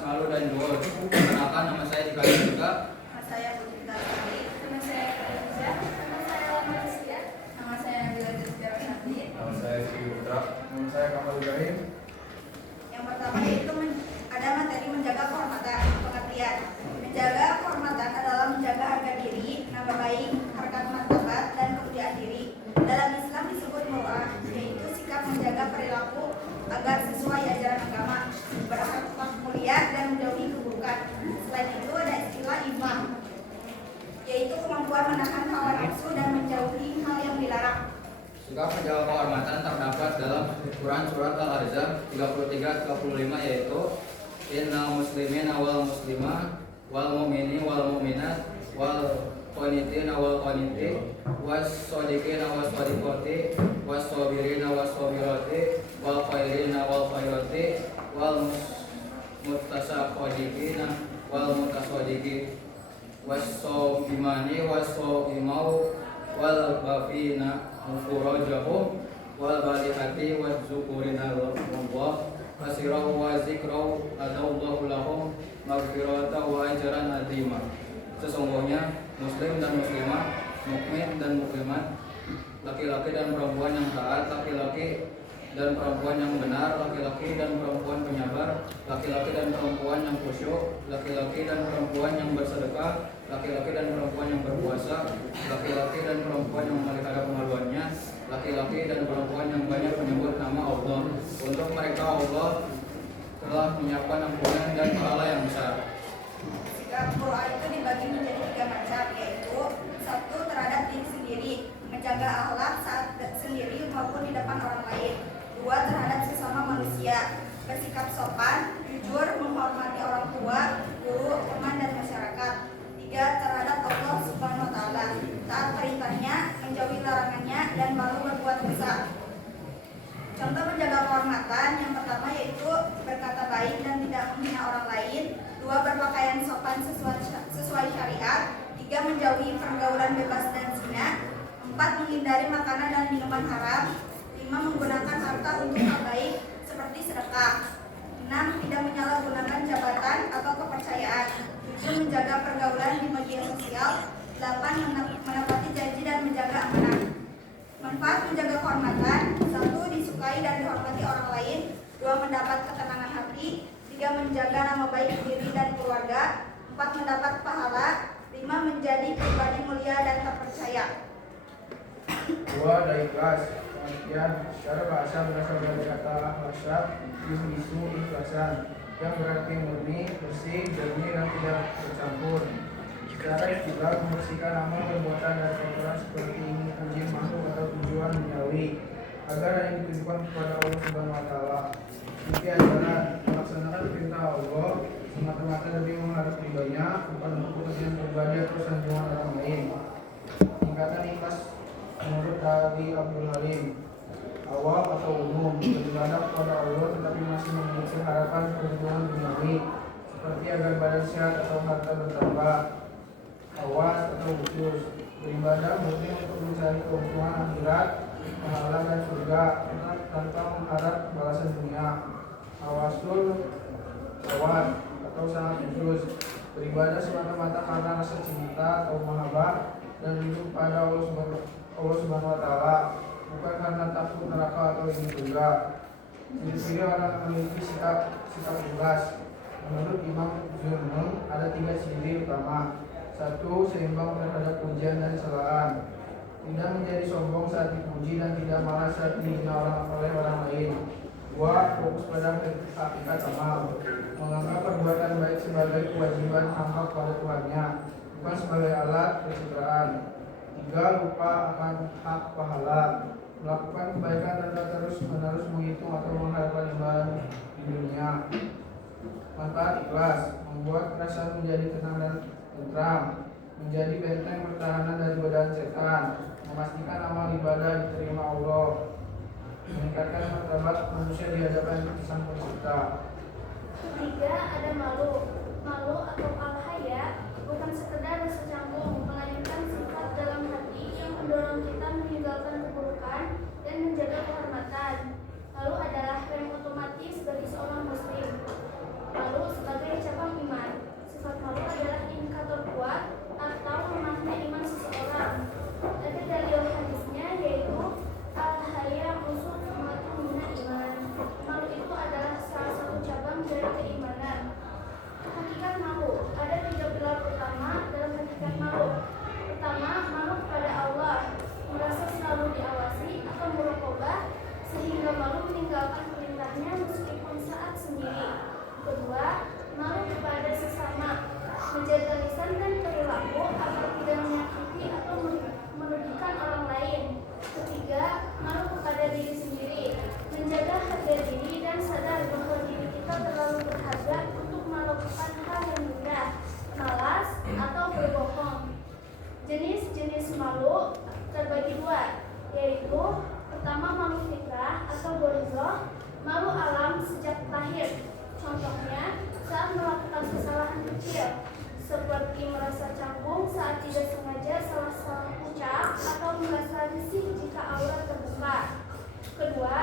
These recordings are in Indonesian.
malu dan juhud. Perkenalkan, nama saya Dika juga. Nama saya Putri Tasari. Nama saya Khadijah. Nama saya Manusia. Nama saya Nabila Rizky Rosati. Nama saya Sri Putra. Nama saya Kamal Ibrahim. Yang pertama yaitu ada materi menjaga kehormatan. Pengertian: menjaga kehormatan adalah menjaga harga diri, nama baik, harkat martabat, dan kemuliaan diri. Dalam Islam disebut muru'ah, yaitu sikap menjaga perilaku agar sesuai ajaran agama, berakhlak mulia dan menjauhi keburukan. Selain itu ada istilah imam, yaitu kemampuan menahan hawa nafsu dan menjauhi hal yang dilarang. Sikap menjaga kehormatan terdapat dalam Quran surat Al-Ahzab 33-35, yaitu innal muslimina wal muslimah wal mu'minin wal mu'minat wal qanitina wal qaniti was shodiqina was shodiqati was sabirina was sabirati wal khairina wal khairati wal mutasaqqiqina wal mutasaddiqi was sabimani was sabimau wal bafina furajahum wal balihati was zukurina Allah kasirahu wa zikrahu adallahu lahum maghfiratan wa ajran azima. Sesungguhnya muslim dan muslimah, mukmin dan mukminat, laki-laki dan perempuan yang taat, laki-laki dan perempuan yang benar, laki-laki dan perempuan penyabar, laki-laki dan perempuan yang khusyuk, laki-laki dan perempuan yang bersedekah, laki-laki dan perempuan yang berpuasa, laki-laki dan perempuan yang memelihara kemaluannya, laki-laki dan perempuan yang banyak menyebut nama Allah. Untuk mereka Allah telah menyiapkan ampunan dan pahala yang besar. Sikap muru'ah itu dibagi menjadi 3 macam, yaitu 1. Terhadap diri sendiri, menjaga akhlak saat sendiri maupun di depan orang lain. 2. Terhadap sesama manusia, bersikap sopan, jujur, menghormati orang tua, guru, teman, dan masyarakat. 3. Terhadap Allah Subhanahu wa Ta'ala, taat perintahnya, menjauhi larangannya, dan malu berbuat dosa. Contoh menjaga kehormatan yang pertama yaitu berkata baik dan tidak menghina orang lain. 2. Berpakaian sopan sesuai syariat. 3. Menjauhi pergaulan bebas dan zina. 4. Menghindari makanan dan minuman haram. 5. Menggunakan harta untuk hal baik seperti sedekah. 6. Tidak menyalahgunakan jabatan atau kepercayaan. 7. Menjaga pergaulan di media sosial. 8. Menepati janji dan menjaga amanah. Manfaat menjaga kehormatan: 1. Disukai dan dihormati orang lain. 2. Mendapat ketenangan hati. 3. Menjaga nama baik diri dan keluarga. 4. Mendapat pahala. 5. Menjadi pribadi mulia dan terpercaya. 2. Ada ikhlas. Pengertian: secara bahasa berasal dari kata akhlasa, isu ikhlasan, yang berarti murni, bersih, jernih, dan tidak bercampur. Secara istilah membersihkan amal perbuatan dan kotoran seperti ingin puji, makhluk atau tujuan duniawi agar hanya ditujukan kepada Allah Subhanahu wa Ta'ala. Inti ajaran: melaksanakan perintah Allah semata-mata demi mengharap ridhonya, bukan untuk kepentingan pribadi atau sanjungan orang lain. Tingkatan ikhlas menurut dari Abdul Halim: awal atau umum, beribadah kepada Allah tetapi masih memiliki harapan keuntungan duniawi seperti agar badan sehat atau harta bertambah. Awas atau khusus, beribadah murni untuk mencari keuntungan akhirat, pahala dan surga tanpa mengharap balasan dunia. Awasul awat atau sangat khusus, beribadah semata-mata karena rasa cinta atau mahabbah dan rindu pada Allah Subhanahu wa Ta'ala, bukan karena takut neraka atau ingin surga. Ciri-ciri orang yang memiliki sikap ikhlas. Menurut Imam Zunun ada 3 ciri utama. 1. Seimbang terhadap pujian dan celaan, tidak menjadi sombong saat dipuji dan tidak marah saat dihina oleh orang lain. 2. Fokus pada hakikat amal, menganggap perbuatan baik sebagai kewajiban hamba kepada Tuhannya, bukan sebagai alat pencitraan. 3. Lupa akan hak pahala, melakukan kebaikan tanpa terus-menerus menghitung atau mengharapkan imbalan di dunia. Manfaat ikhlas: membuat perasaan menjadi tenang dan tentram, menjadi benteng pertahanan dari godaan setan, memastikan amal ibadah diterima Allah, meningkatkan martabat manusia di hadapan Sang Pencipta. 3. Ada malu. Malu atau al-haya bukan sekedar rasa canggung, melainkan sifat dalam hati yang mendorong kita meninggalkan keburukan dan menjaga kehormatan. Malu adalah rem otomatis bagi seorang muslim. Malu sebagai saat tidak sengaja salah ucap atau merasa risih jika aurat terbuka. Kedua,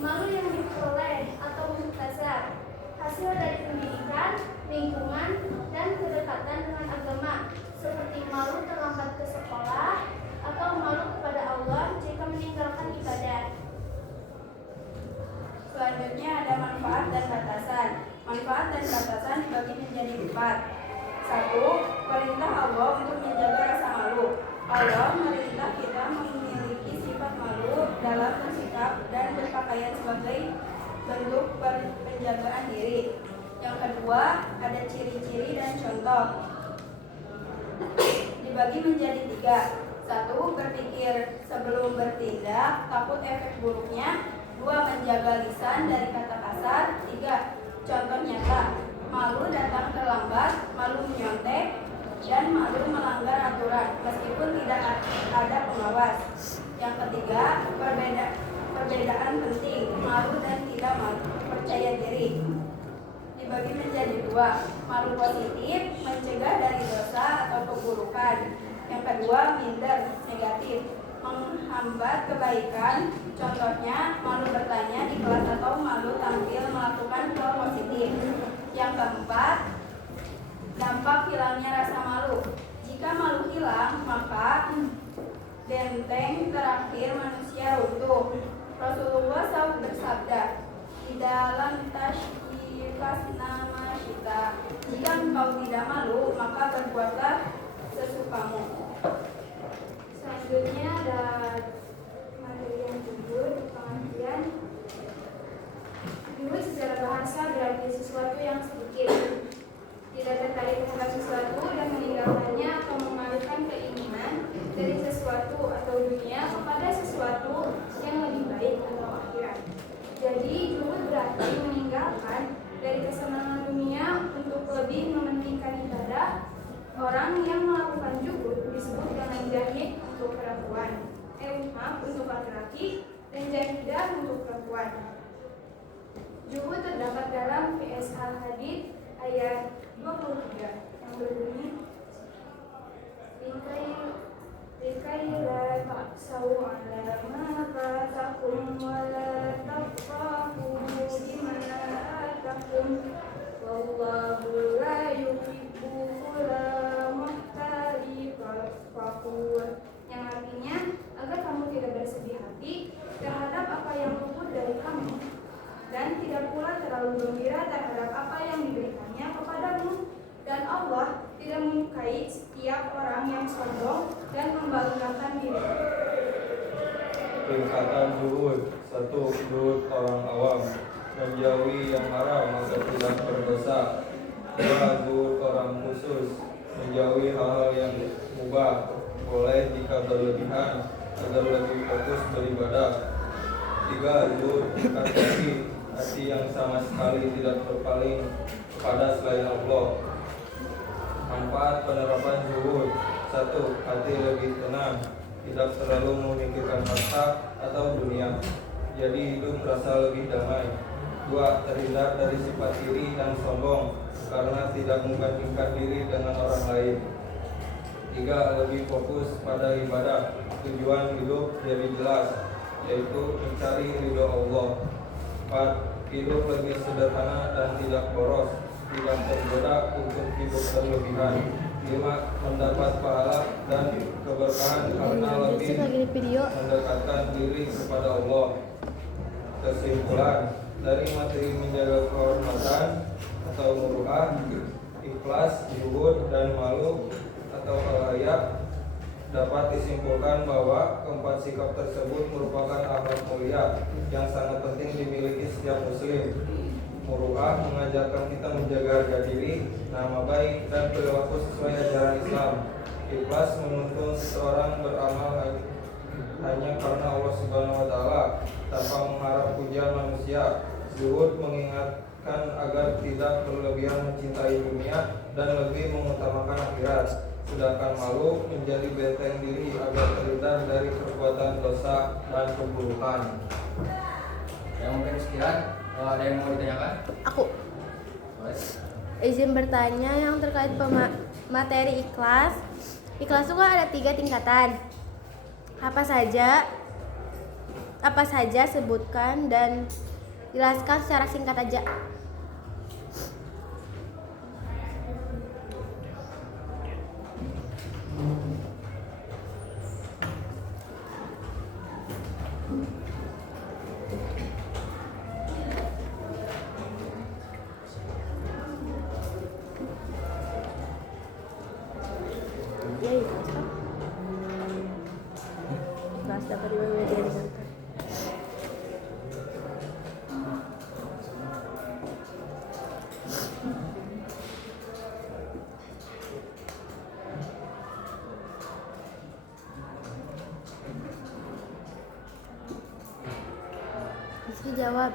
malu yang diperoleh atau muktasab, hasil dari pendidikan, lingkungan, dan kedekatan dengan agama, seperti malu terlambat ke sekolah atau malu kepada Allah jika meninggalkan ibadah. Selanjutnya ada manfaat dan batasan. Manfaat dan batasan dibagi menjadi 4. 1. Perintah Allah untuk menjaga rasa malu. Allah merintah kita memiliki sifat malu dalam bersikap dan berpakaian sebagai bentuk penjagaan diri. Yang kedua, ada ciri-ciri dan contoh. Dibagi menjadi 3. 1. Berpikir sebelum bertindak, takut efek buruknya. 2. Menjaga lisan dari kata kasar. 3. Contoh nyata, malu datang terlambat, malu menyontek, dan malu melanggar aturan meskipun tidak ada pengawas. Yang ketiga, perbedaan penting, malu dan tidak malu, percaya diri. Dibagi menjadi 2. Malu positif, mencegah dari dosa atau keburukan. Yang kedua, minder, negatif, menghambat kebaikan. Contohnya, malu bertanya di kelas atau malu tampil melakukan hal positif. Yang keempat, dampak hilangnya rasa malu. Jika malu hilang, maka benteng terakhir manusia runtuh. Rasulullah SAW bersabda di dalam Tasyikas Nama Syita, jika engkau tidak malu, maka berbuatlah sesukamu. Selanjutnya ada materi yang jujur, pengertian. Jujur secara bahasa berarti sesuatu yang sedikit, tidak tertarik terhadap sesuatu dan meninggalkannya atau mengalihkan keinginan dari sesuatu atau dunia kepada sesuatu yang lebih baik atau akhirat. Jadi jujur berarti meninggalkan dari kesenangan dunia untuk lebih mementingkan ibadah. Orang yang melakukan juhud disebut dengan jahid untuk perempuan, untuk laki-laki, dan jahidah untuk perempuan. Juhud terdapat dalam PS Al-Hadid ayat 23 yang berbunyi Likai la ta'saw ala ma fatakum wa la tafrahu bimana atakum wallahu la yuhibbu kulla muhtali fakhur, yang artinya agar kamu tidak bersedih hati terhadap apa yang luput dari kamu dan tidak pula terlalu gembira terhadap apa yang diberikannya kepadamu, dan Allah tidak menyukai setiap orang yang sombong dan membanggakan diri. Tingkatan zuhud. 1. Zuhud orang awam, menjauhi yang haram agar tidak berdosa. 2. Zuhud orang khusus, menjauhi hal-hal yang mubah, boleh jika berlebihan agar lebih fokus beribadah. 3. Zuhud hati yang sama sekali tidak berpaling kepada selain Allah. Manfaat penerapan zuhud. 1. Hati lebih tenang, tidak terlalu memikirkan harta atau dunia, jadi hidup merasa lebih damai. 2. Terhindar dari sifat iri dan sombong karena tidak membandingkan diri dengan orang lain. 3. Lebih fokus pada ibadah, tujuan hidup jadi jelas, yaitu mencari ridho Allah. 4. Hidup lebih sederhana dan tidak boros, tidak tergoda untuk hidup berlebihan. 5. Mendapat pahala dan keberkahan karena lebih mendekatkan diri kepada Allah. Kesimpulan dari materi menjaga kehormatan atau muru'ah, ikhlas, zuhud, dan malu atau al-haya, dapat disimpulkan bahwa keempat sikap tersebut merupakan akhlak mulia yang sangat penting dimiliki setiap muslim. Muru'ah mengajarkan kita menjaga harga diri, nama baik, dan perilaku sesuai ajaran Islam. Ikhlas menuntun seseorang beramal hanya karena Allah Subhanahu wa Ta'ala tanpa mengharap pujian manusia. Zuhud mengingatkan agar tidak berlebihan mencintai dunia dan lebih mengutamakan akhirat. Sedangkan malu menjadi benteng diri agar terhindar dari perbuatan dosa dan keburukan. Ya mungkin sekian. Ada yang mau ditanyakan? Aku izin bertanya yang terkait materi ikhlas. Ikhlas itu kan ada 3 tingkatan. Apa saja sebutkan dan jelaskan secara singkat aja. Ya, ikhlas kan? Ikhlas dapat dibayar. Rizky jawab.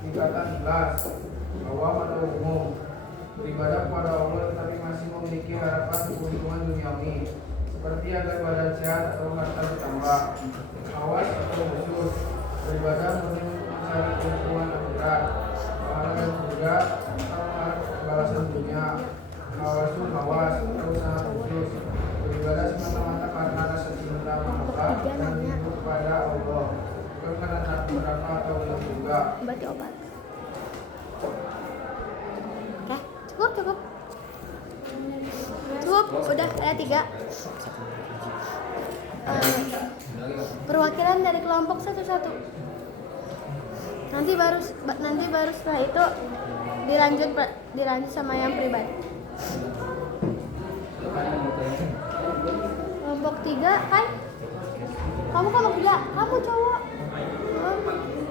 Tingkatan ikhlas, awam atau umum, beribadah kepada Allah tetapi masih memiliki harapan keuntungan duniawi, seperti agar badan sehat atau harta bertambah. Awas atau khusus, beribadah murni untuk mencari keuntungan akhirat, pahala dan surga atau balasan dunia. Awasul awas atau sangat khusus, beribadah semata-mata karena rasa cinta mahabbah dan rindu kepada Allah, bukan karena takut neraka atau dalam surga. Berarti obat. Oke, cukup. Cukup, udah ada 3. Perwakilan dari kelompok satu-satu. Nanti baru setelah itu dilanjut sama yang pribadi. Kelompok 3 kan? Kamu kelompok 3, kamu cowok.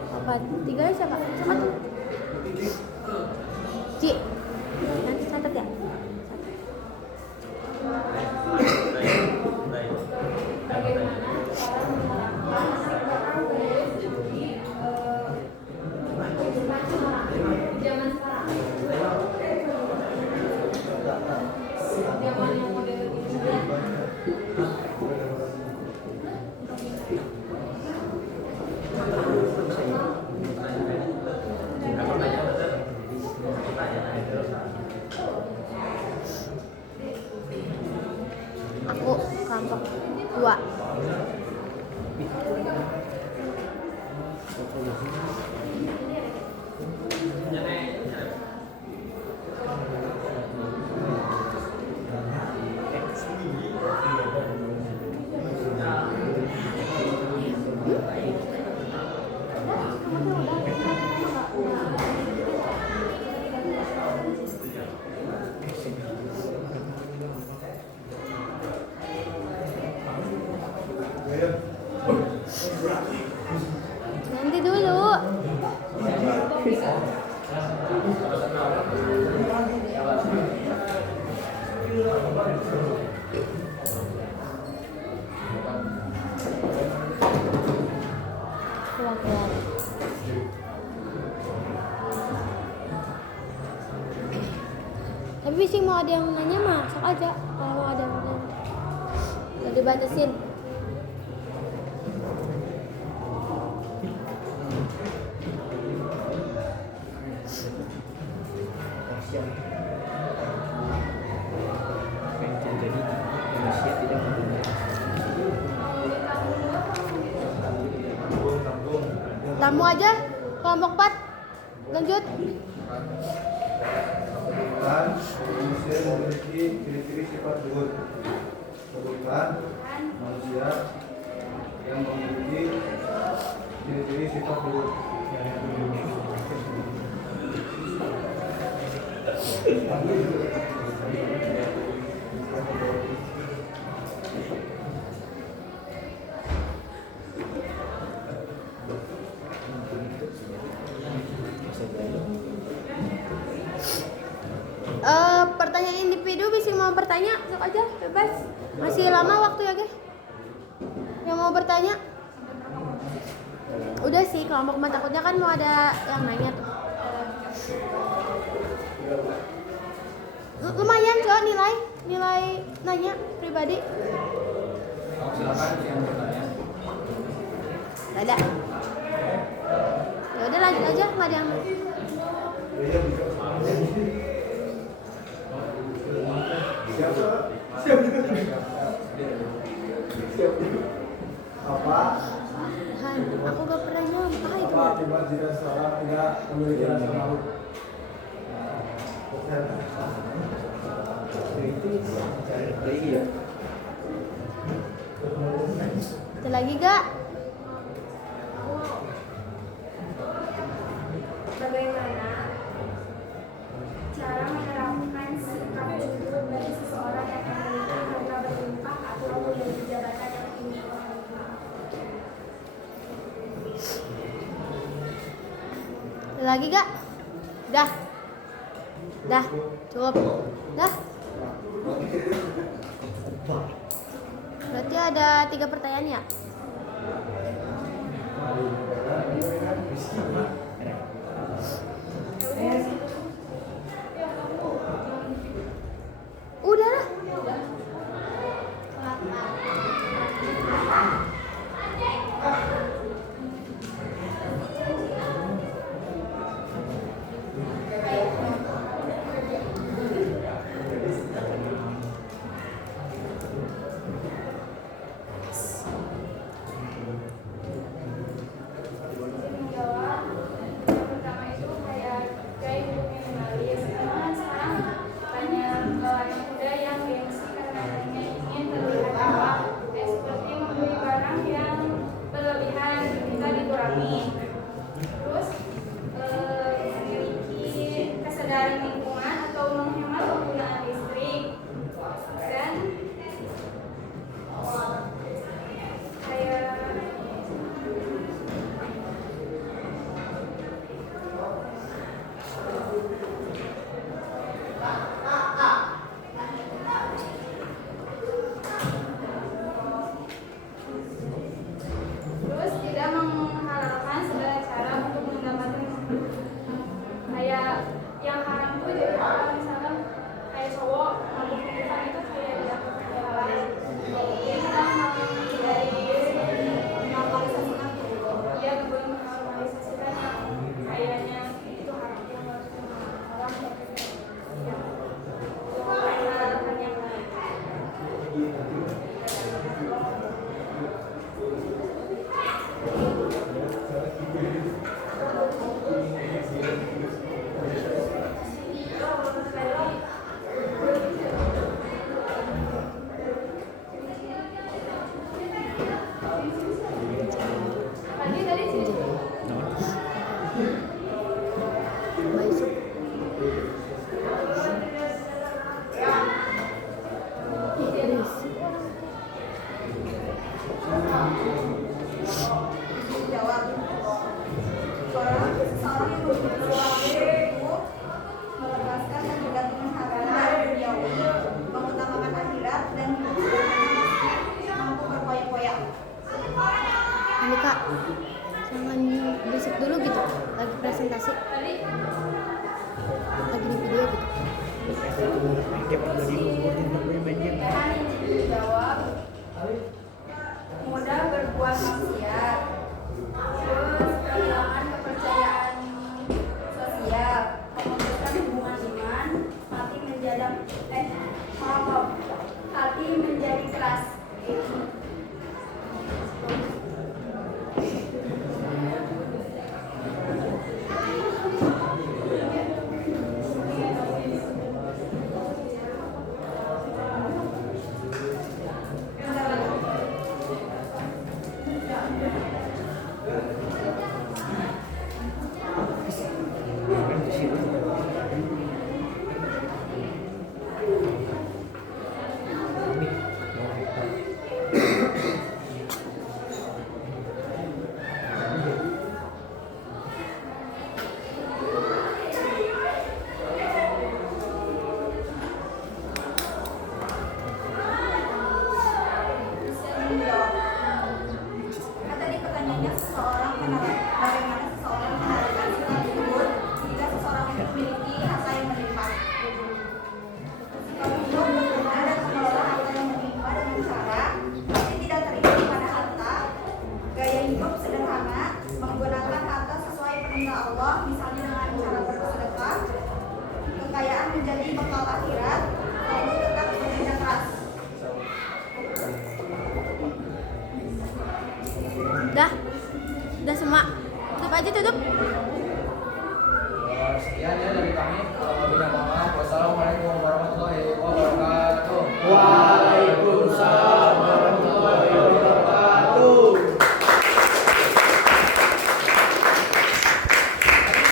Apa? 3 siapa? Sama tuh. Ci. Nanti catat ya. Aku kelompok 2. Nanti dulu. Keluar. Tapi sih mau ada yang nanya masuk aja. Kalau mau ada yang nanya, udah dibatasin. Tamu aja, kelompok 4. Lanjut. Sebutkan manusia memiliki ciri-ciri sifat zuhud. Sebutkan manusia yang memiliki Pes, masih lama waktu ya, guys? Yang mau bertanya? Udah sih, kelompok 4 takutnya kan mau ada yang nanya tuh. Lumayan coba nilai nanya pribadi. Oh, silakan yang bertanya. Ada. Ya udah lanjut aja, nggak ada yang. Apa? Han, aku gak pernah nyoba itu. Apa akibat jika seseorang tidak memiliki rasa malu? Ada lagi gak? Bagaimana cara menerapkan sikap jujur bagi seseorang yang memiliki harta berlimpah atau memiliki jabatan yang tinggi? Ada lagi gak? Dah, cukup. Dah. Berarti ada 3 pertanyaan ya? Udah lah. Menjawab yang pertama itu kayak gaya hidup minimalis, karena sekarang banyak anak muda yang gengsi karena hanya ingin terlihat mewah, seperti membeli barang yang berlebihan, kita dikurangi. Terus memiliki kesadaran lingkungan atau menghemat penggunaan listrik, dan kayak terus tidak menghalalkan segala cara untuk mendapatkan kayak yang haram tuh, jadi kalau misalkan kayak cowok mabuk pilihan itu kayak tidak halal. Jadi kita menghindari normalisasikan, dia belum menormalisasikan yang kayaknya itu haram, yang harus orang yang menghalalkan yang lain. Pagi tadi sih. Masuk. Jawab. Seorang yang bersuami itu melepaskan ketergantungan harta duniawi, mengutamakan akhirat dan mampu berpoyak-poyak. Ini Kak, jangan berisik dulu gitu. Lagi presentasi. Lagi di video gitu. Jawab. Mudah berbuat maksiat. Terus kehilangan kepercayaan sosial, memutuskan hubungan iman, hati menjadi keras. menjadi bekal akhirat, lalu tetap bekerja keras. Udah semua. Tutup aja, tutup. Sekian ya dari kami. Wassalamualaikum warahmatullahi wabarakatuh.